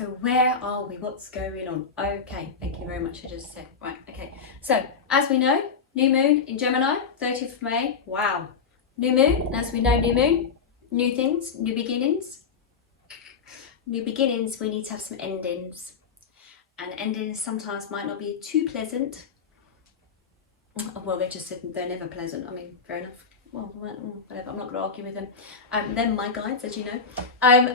So where are we? What's going on? Okay, thank you very much. I just said, right, okay. So as we know, new moon in Gemini, 30th of May. Wow. New moon, and as we know, new moon, new things, new beginnings. New beginnings, we need to have some endings. And endings sometimes might not be too pleasant. Well, they just said they're never pleasant. I mean, fair enough. Well, whatever, I'm not going to argue with them. They're my guides, as you know.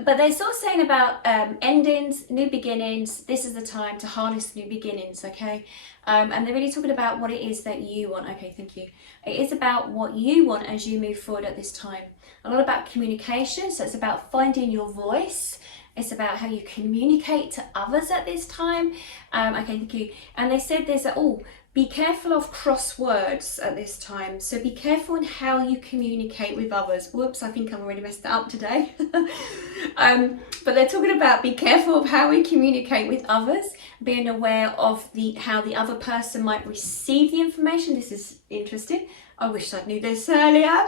But they're sort of saying about endings, new beginnings. This is the time to harness new beginnings, okay? And they're really talking about what it is that you want. Okay, thank you. It is about what you want as you move forward at this time. A lot about communication, so it's about finding your voice. It's about how you communicate to others at this time. Okay, thank you. And they said there's be careful of cross words at this time. So be careful in how you communicate with others. Whoops, I think I've already messed that up today. But they're talking about be careful of how we communicate with others, being aware of how the other person might receive the information. This is interesting. I wish I knew this earlier.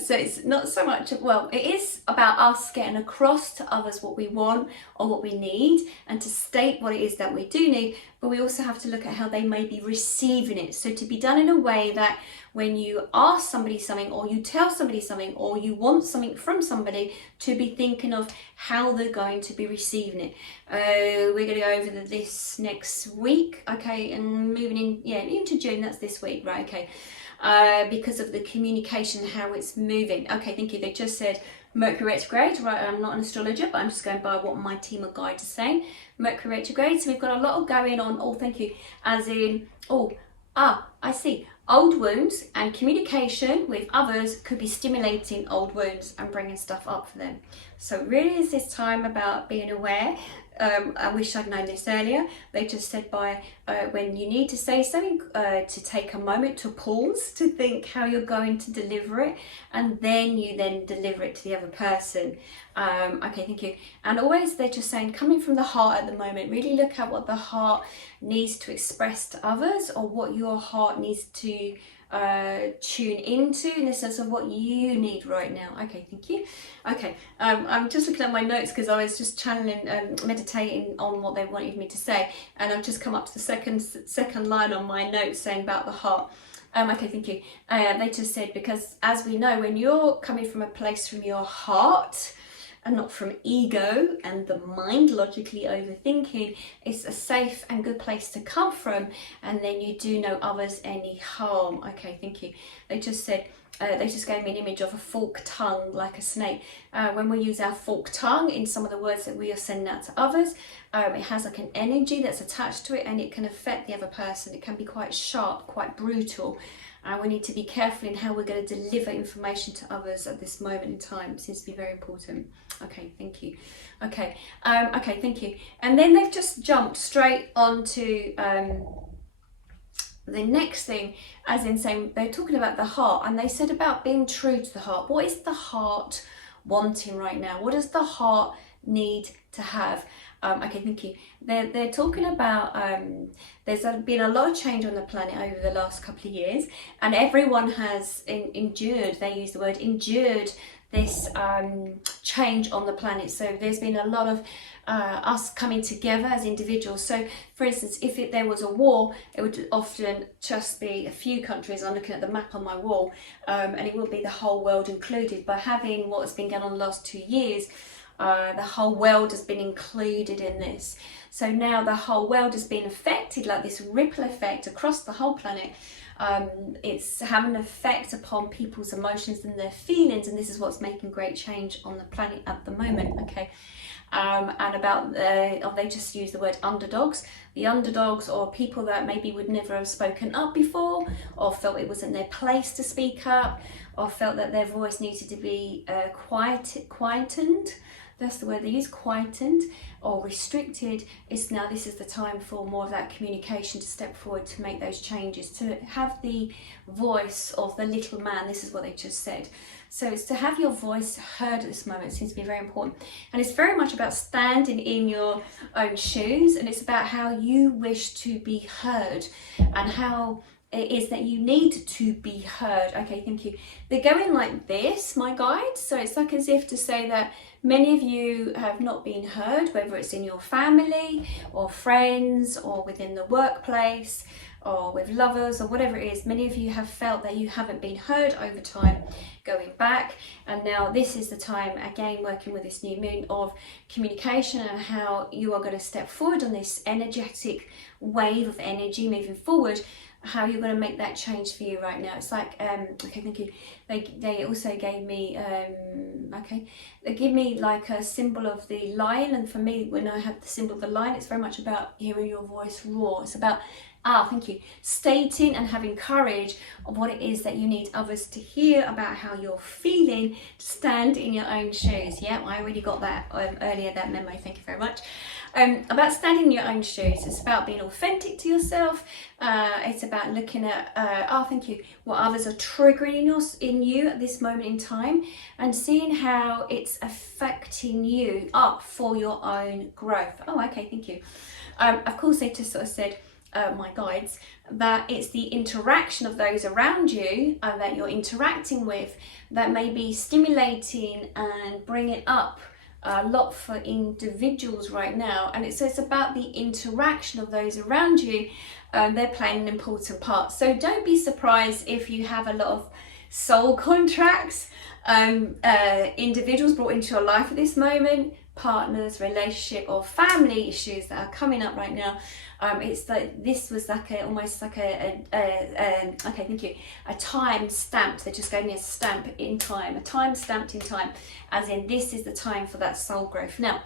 So it's not so much, well, it is about us getting across to others what we want or what we need, and to state what it is that we do need, but we also have to look at how they may be receiving it. So to be done in a way that when you ask somebody something, or you tell somebody something, or you want something from somebody, to be thinking of how they're going to be receiving it. We're going to go over this next week, okay, and moving into June. That's this week, right? Okay. Because of the communication, how it's moving. Okay, thank you. They just said Mercury retrograde, right? I'm not an astrologer, but I'm just going by what my team of guides are saying. Mercury retrograde, so we've got a lot of going on. Oh, thank you. As in, I see. Old wounds and communication with others could be stimulating old wounds and bringing stuff up for them. So really is this time about being aware. I wish I'd known this earlier. They just said when you need to say something, to take a moment to pause, to think how you're going to deliver it, and then you deliver it to the other person. Okay, thank you. And always they're just saying, coming from the heart at the moment, really look at what the heart needs to express to others, or what your heart needs to tune into, in the sense of what you need right now. Okay, thank you. Okay, I'm just looking at my notes because I was just channeling, meditating on what they wanted me to say, and I've just come up to the second line on my notes saying about the heart. Okay, thank you. They just said, because as we know, when you're coming from a place from your heart, and not from ego and the mind logically overthinking, it's a safe and good place to come from, and then you do no others any harm. Okay, thank you. They just said, they just gave me an image of a forked tongue like a snake. When we use our forked tongue in some of the words that we are sending out to others, it has like an energy that's attached to it, and it can affect the other person. It can be quite sharp, quite brutal. We need to be careful in how we're going to deliver information to others at this moment in time. It seems to be very important. Okay, thank you. Okay, okay, thank you. And then they've just jumped straight onto the next thing, as in saying, they're talking about the heart, and they said about being true to the heart. What is the heart wanting right now? What does the heart need to have? Okay, thank you. They're talking about there's been a lot of change on the planet over the last couple of years, and everyone has endured, they use the word endured, this change on the planet. So there's been a lot of us coming together as individuals. So for instance, if there was a war, it would often just be a few countries. I'm looking at the map on my wall, and it wouldn't be the whole world included. By having what's been going on the last 2 years, the whole world has been included in this. So now the whole world has been affected, like this ripple effect across the whole planet. It's having an effect upon people's emotions and their feelings, and this is what's making great change on the planet at the moment. Okay, and about they just use the word underdogs. The underdogs, or people that maybe would never have spoken up before, or felt it wasn't their place to speak up, or felt that their voice needed to be quietened. That's the word they use, quietened or restricted. This is the time for more of that communication, to step forward, to make those changes, to have the voice of the little man. This is what they just said. So it's to have your voice heard at this moment. It seems to be very important. And it's very much about standing in your own shoes, and it's about how you wish to be heard, and how it is that you need to be heard. Okay, thank you. They're going like this, my guides. So it's like as if to say that many of you have not been heard, whether it's in your family or friends or within the workplace or with lovers or whatever it is. Many of you have felt that you haven't been heard over time, going back, and now this is the time, again working with this new moon, of communication and how you are going to step forward on this energetic wave of energy moving forward, how you're going to make that change for you right now. It's like okay, thank you. They also gave me okay, they give me like a symbol of the lion, and for me, when I have the symbol of the lion, it's very much about hearing your voice roar. It's about thank you, stating and having courage of what it is that you need others to hear about how you're feeling, to stand in your own shoes. Yeah, I already got that earlier, that memo, thank you very much. About standing in your own shoes. It's about being authentic to yourself. It's about looking at thank you, what others are triggering in you at this moment in time, and seeing how it's affecting you for your own growth. Okay, thank you. Of course, they just sort of said, my guides, that it's the interaction of those around you that you're interacting with that may be stimulating and bringing up a lot for individuals right now. And it's about the interaction of those around you. They're playing an important part. So don't be surprised if you have a lot of soul contracts, individuals brought into your life at this moment, partners, relationship or family issues that are coming up right now. It's like this was like almost like okay, thank you, a time stamped. They just gave me a stamp in time, a time stamped in time, as in this is the time for that soul growth. Now,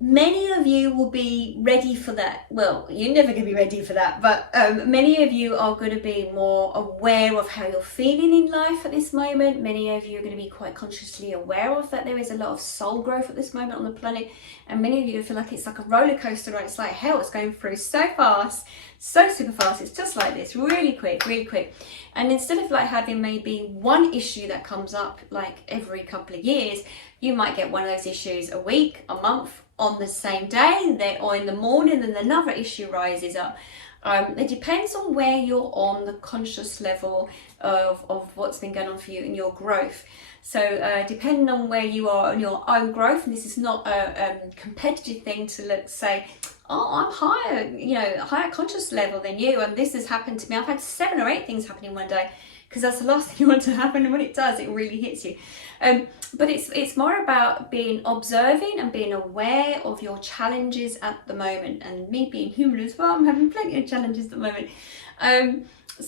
many of you will be ready for that. Well, you're never going to be ready for that, but many of you are going to be more aware of how you're feeling in life at this moment. Many of you are going to be quite consciously aware of that there is a lot of soul growth at this moment on the planet, and many of you feel like it's like a roller coaster, right? It's like hell, it's going through so fast, so super fast. It's just like this, really quick, really quick. And instead of like having maybe one issue that comes up like every couple of years, you might get one of those issues a week, a month, on the same day, or in the morning, and another issue rises up. It depends on where you're on the conscious level of what's been going on for you in your growth. So depending on where you are on your own growth, and this is not a competitive thing to say, I'm higher conscious level than you, and this has happened to me. I've had 7 or 8 things happening one day, because that's the last thing you want to happen, and when it does, it really hits you. But it's more about being observing and being aware of your challenges at the moment. And me being human as well, I'm having plenty of challenges at the moment.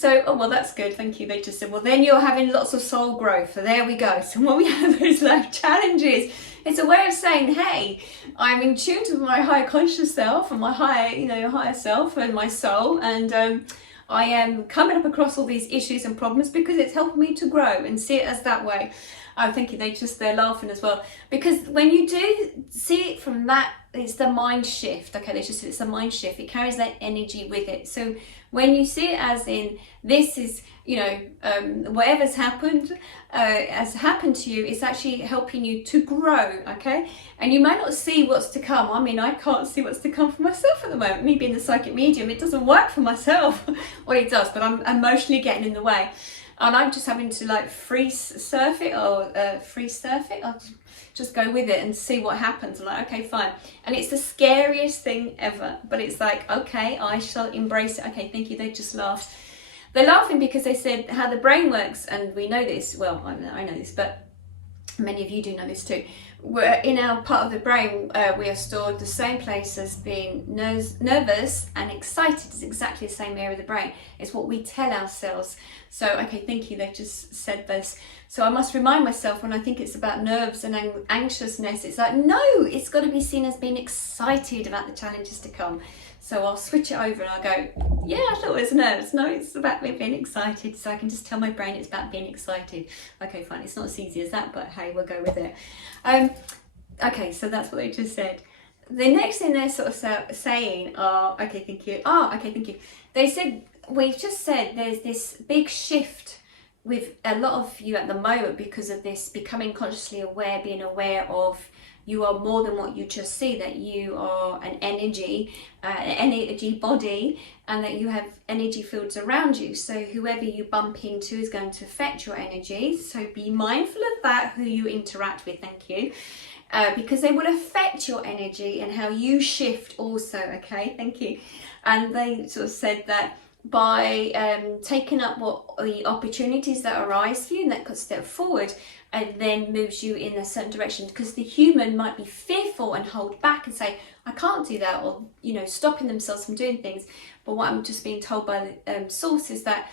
Well, that's good, thank you. They just said, well, then you're having lots of soul growth. So there we go. So when we have those life challenges, it's a way of saying, hey, I'm in tune to my higher conscious self and my higher self and my soul, and I am coming up across all these issues and problems because it's helping me to grow, and see it as that way. I'm thinking they're laughing as well, because when you do see it from that, it's the mind shift. Okay, it's the mind shift. It carries that energy with it. So when you see it as in, this is, whatever's happened has happened to you, it's actually helping you to grow. Okay, and you might not see what's to come. I mean, I can't see what's to come for myself at the moment. Me being the psychic medium, it doesn't work for myself. Well, it does, but I'm emotionally getting in the way. And I'm just having to like free surf it. I'll just go with it and see what happens. I'm like, okay, fine. And it's the scariest thing ever, but it's like, okay, I shall embrace it. Okay, thank you. They just laughed. They're laughing because they said how the brain works, and we know this. Well, I know this, but many of you do know this too. We're in our part of the brain, we are stored the same place as being nervous and excited. It's exactly the same area of the brain. It's what we tell ourselves. So, okay, thank you. They've just said this. So I must remind myself when I think it's about nerves and anxiousness, it's like, no, it's got to be seen as being excited about the challenges to come. So I'll switch it over and I'll go, yeah, I thought it was nerves. No, it's about me being excited. So I can just tell my brain it's about being excited. Okay, fine. It's not as easy as that, but hey, we'll go with it. Okay, so that's what they just said. The next thing they're sort of saying are, okay, thank you. Okay, thank you. They said, we've just said there's this big shift with a lot of you at the moment because of this becoming consciously aware, being aware of you are more than what you just see, that you are an energy body, and that you have energy fields around you. So whoever you bump into is going to affect your energy. So be mindful of that, who you interact with, thank you. Because they will affect your energy and how you shift also, okay, thank you. And they sort of said that by taking up what the opportunities that arise for you, and that could step forward and then moves you in a certain direction, because the human might be fearful and hold back and say, I can't do that, or stopping themselves from doing things. But what I'm just being told by the source is that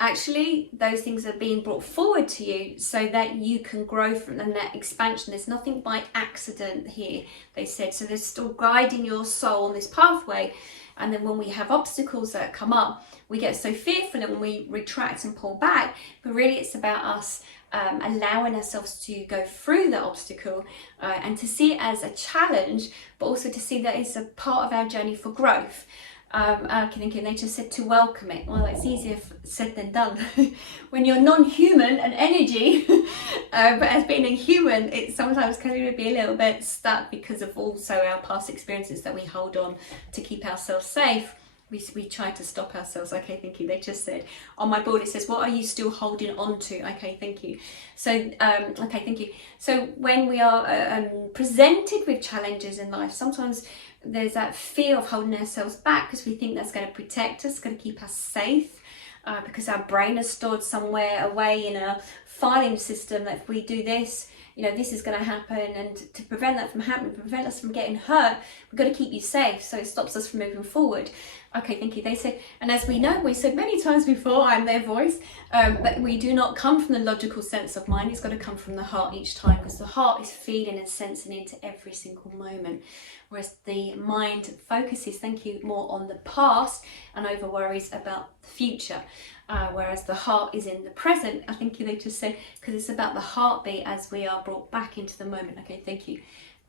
actually those things are being brought forward to you so that you can grow from them, that expansion. There's nothing by accident here, they said. So they're still guiding your soul on this pathway. And then when we have obstacles that come up, we get so fearful and we retract and pull back. But really it's about us allowing ourselves to go through the obstacle and to see it as a challenge, but also to see that it's a part of our journey for growth. I can think, and they just said to welcome it. Well, it's easier said than done. When you're non-human and energy, but as being a human, it sometimes can be a little bit stuck because of also our past experiences that we hold on to keep ourselves safe. We try to stop ourselves. Okay, thank you. They just said on my board, it says, what are you still holding on to? Okay, thank you. So, okay, thank you. So when we are presented with challenges in life, sometimes there's that fear of holding ourselves back because we think that's going to protect us, going to keep us safe, because our brain is stored somewhere away in a filing system that if we do this, this is going to happen, and to prevent that from happening, prevent us from getting hurt, we've got to keep you safe, so it stops us from moving forward. Okay, thank you. They said, and as we know, we said many times before, I'm their voice, that we do not come from the logical sense of mind. It's got to come from the heart each time, because the heart is feeling and sensing into every single moment, whereas the mind focuses, thank you, more on the past and over worries about the future. Whereas the heart is in the present. I think they just said, because it's about the heartbeat as we are brought back into the moment. Okay, thank you.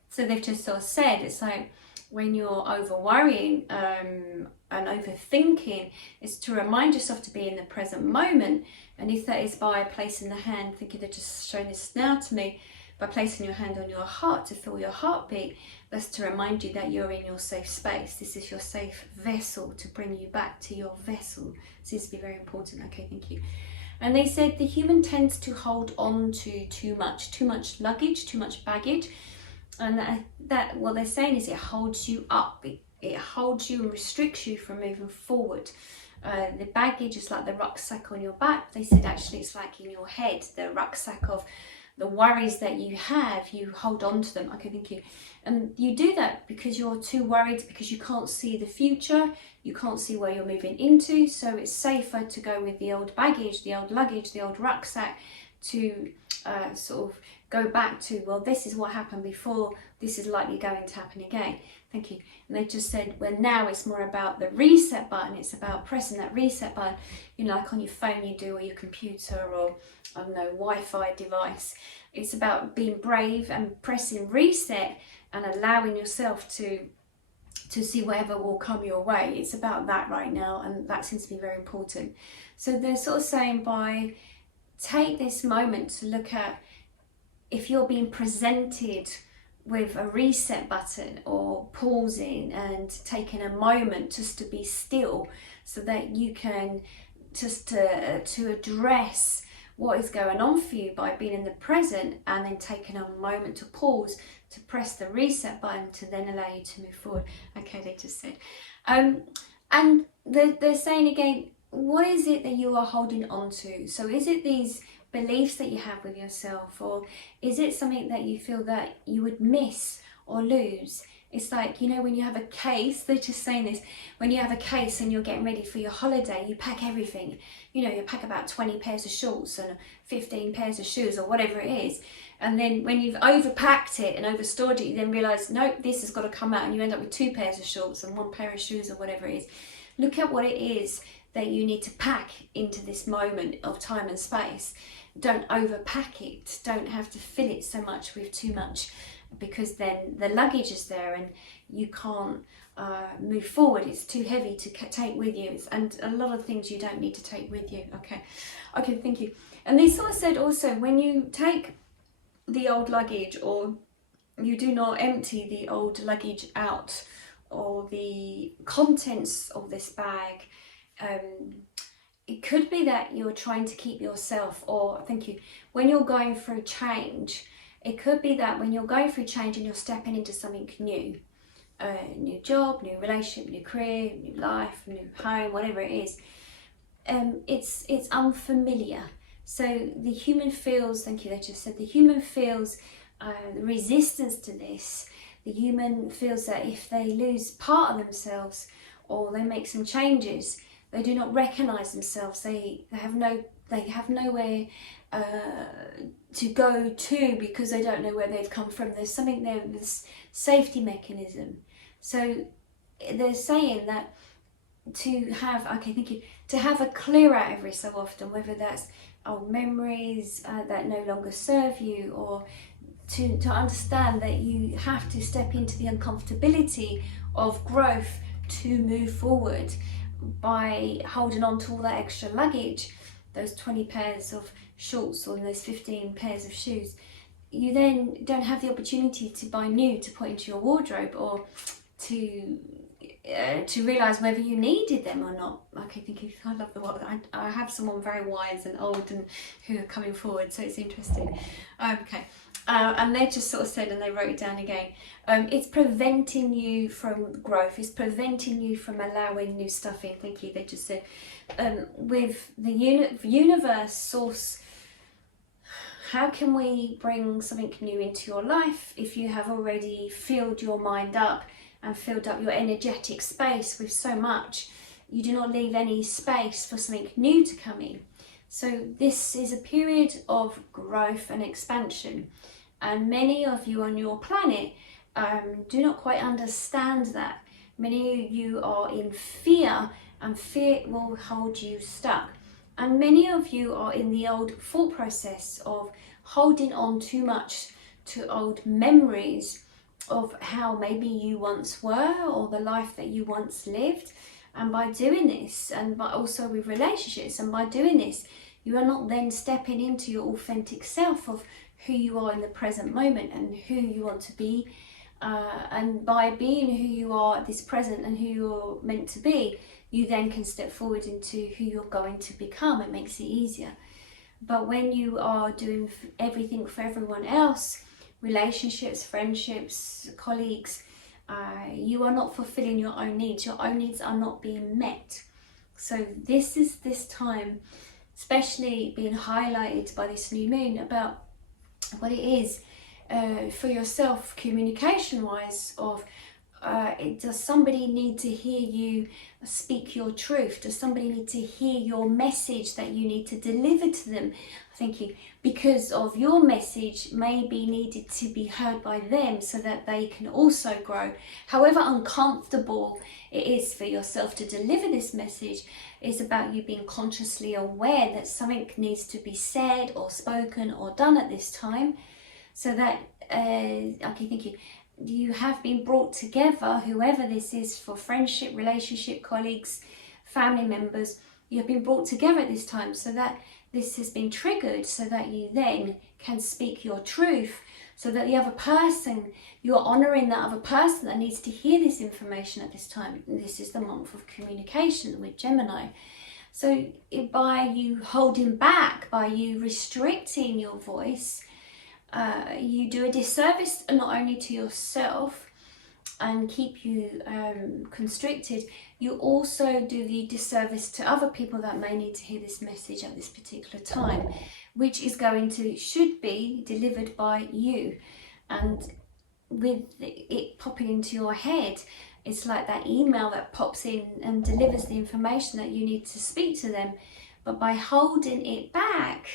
So they've just sort of said, it's like when you're over worrying and overthinking, it's to remind yourself to be in the present moment. And if that is by placing the hand, thinking they're just showing this now to me, by placing your hand on your heart to feel your heartbeat, that's to remind you that you're in your safe space. This is your safe vessel to bring you back to your vessel. Seems to be very important. Okay, thank you. And they said the human tends to hold on to too much luggage, too much baggage. And that what they're saying is it holds you up. It holds you and restricts you from moving forward. The baggage is like the rucksack on your back. They said actually it's like in your head, the rucksack of the worries that you have, you hold on to them. Okay, thank you. And you do that because you're too worried, because you can't see the future, you can't see where you're moving into, so it's safer to go with the old baggage, the old luggage, the old rucksack, to sort of go back to, well, this is what happened before, this is likely going to happen again. Thank you. And they just said, well, now it's more about the reset button. It's about pressing that reset button, like on your phone you do, or your computer, or I don't know, Wi-Fi device. It's about being brave and pressing reset and allowing yourself to see whatever will come your way. It's about that right now, and that seems to be very important. So they're sort of saying, take this moment to look at if you're being presented with a reset button, or pausing and taking a moment just to be still, so that you can just to address what is going on for you by being in the present, and then taking a moment to pause, to press the reset button to then allow you to move forward. Okay, they just said. And they're saying again, what is it that you are holding on to? So is it these beliefs that you have with yourself, or is it something that you feel that you would miss or lose? It's like, when you have a case, they're just saying this, when you have a case and you're getting ready for your holiday, you pack everything. You pack about 20 pairs of shorts and 15 pairs of shoes, or whatever it is. And then when you've overpacked it and overstored it, you then realise, nope, this has got to come out, and you end up with 2 pairs of shorts and 1 pair of shoes, or whatever it is. Look at what it is that you need to pack into this moment of time and space. Don't overpack it. Don't have to fill it so much with too much, because then the luggage is there and you can't move forward. It's too heavy to take with you, and a lot of things you don't need to take with you. Okay, thank you. And they sort of said also, when you take the old luggage or you do not empty the old luggage out, or the contents of this bag. It could be that you're trying to keep yourself, or thank you, when you're going through change, it could be that when you're going through change and you're stepping into something new, new job, new relationship, new career, new life, new home, whatever it is, it's unfamiliar. So the human feels, thank you, they just said, the human feels resistance to this. The human feels that if they lose part of themselves or they make some changes, they do not recognize themselves. They have nowhere to go to, because they don't know where they've come from. There's something there, this safety mechanism. So they're saying that to have, okay, thank you, to have a clear out every so often, whether that's old memories that no longer serve you, or to understand that you have to step into the uncomfortability of growth to move forward. By holding on to all that extra luggage, those 20 pairs of shorts or those 15 pairs of shoes, you then don't have the opportunity to buy new to put into your wardrobe, or to realise whether you needed them or not. Okay, thank you. I love the world. I have someone very wise and old and who are coming forward, so it's interesting. Okay. And they just sort of said, and they wrote it down again, it's preventing you from growth, it's preventing you from allowing new stuff in. Thank you. They just said, with the universe, source, how can we bring something new into your life if you have already filled your mind up and filled up your energetic space with so much? You do not leave any space for something new to come in. So this is a period of growth and expansion. And many of you on your planet do not quite understand that. Many of you are in fear, and fear will hold you stuck. And many of you are in the old thought process of holding on too much to old memories of how maybe you once were, or the life that you once lived. And by doing this, and by also with relationships, and by doing this, you are not then stepping into your authentic self of who you are in the present moment and who you want to be. And by being who you are at this present and who you're meant to be, you then can step forward into who you're going to become. It makes it easier. But when you are doing everything for everyone else, relationships, friendships, colleagues, you are not fulfilling your own needs. Your own needs are not being met. So this is this time, especially being highlighted by this new moon, about what it is for yourself, communication wise, of does somebody need to hear you speak your truth? Does somebody need to hear your message that you need to deliver to them? Thank you. Because of your message may be needed to be heard by them, so that they can also grow. However uncomfortable it is for yourself to deliver this message, it's about you being consciously aware that something needs to be said or spoken or done at this time, so that okay, thank you, you have been brought together, whoever this is, for friendship, relationship, colleagues, family members, you have been brought together at this time, so that this has been triggered, so that you then can speak your truth, so that the other person, you're honouring that other person that needs to hear this information at this time. This is the month of communication with Gemini. So by you holding back, by you restricting your voice, you do a disservice not only to yourself and keep you constricted, you also do the disservice to other people that may need to hear this message at this particular time, which is should be delivered by you. And with it popping into your head, it's like that email that pops in and delivers the information that you need to speak to them. But by holding it back,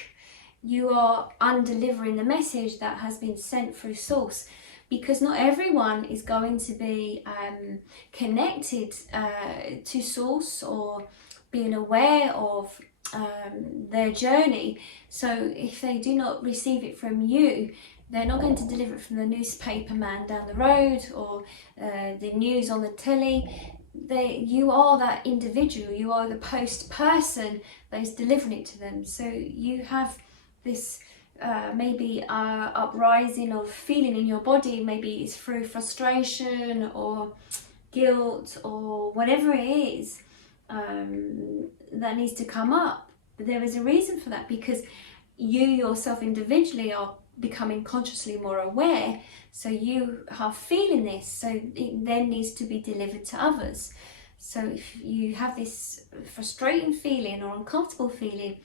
you are undelivering the message that has been sent through source, because not everyone is going to be connected to source or being aware of their journey. So if they do not receive it from you, they're not going to deliver it from the newspaper man down the road or the news on the telly. You are that individual, you are the post person that is delivering it to them. So you have this maybe uprising of feeling in your body. Maybe it's through frustration or guilt or whatever it is that needs to come up. But there is a reason for that, because you yourself individually are becoming consciously more aware, so you are feeling this, so it then needs to be delivered to others. So if you have this frustrating feeling or uncomfortable feeling,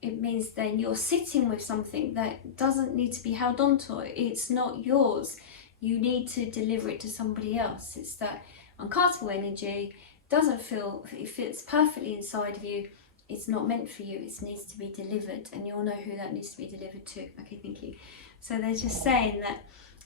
it means then you're sitting with something that doesn't need to be held on to. It's not yours. You need to deliver it to somebody else. It's that uncomfortable energy, doesn't feel, it fits perfectly inside of you. It's not meant for you. It needs to be delivered, and you'll know who that needs to be delivered to. Okay, thank you. So they're just saying that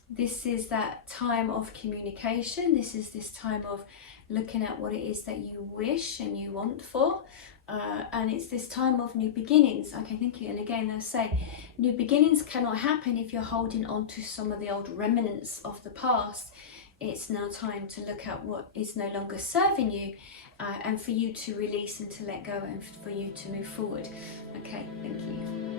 this is that time of communication. This is this time of looking at what it is that you wish and you want for. And it's this time of new beginnings. Okay, thank you. And again, they'll say new beginnings cannot happen if you're holding on to some of the old remnants of the past. It's now time to look at what is no longer serving you, and for you to release and to let go, and for you to move forward. Okay, thank you.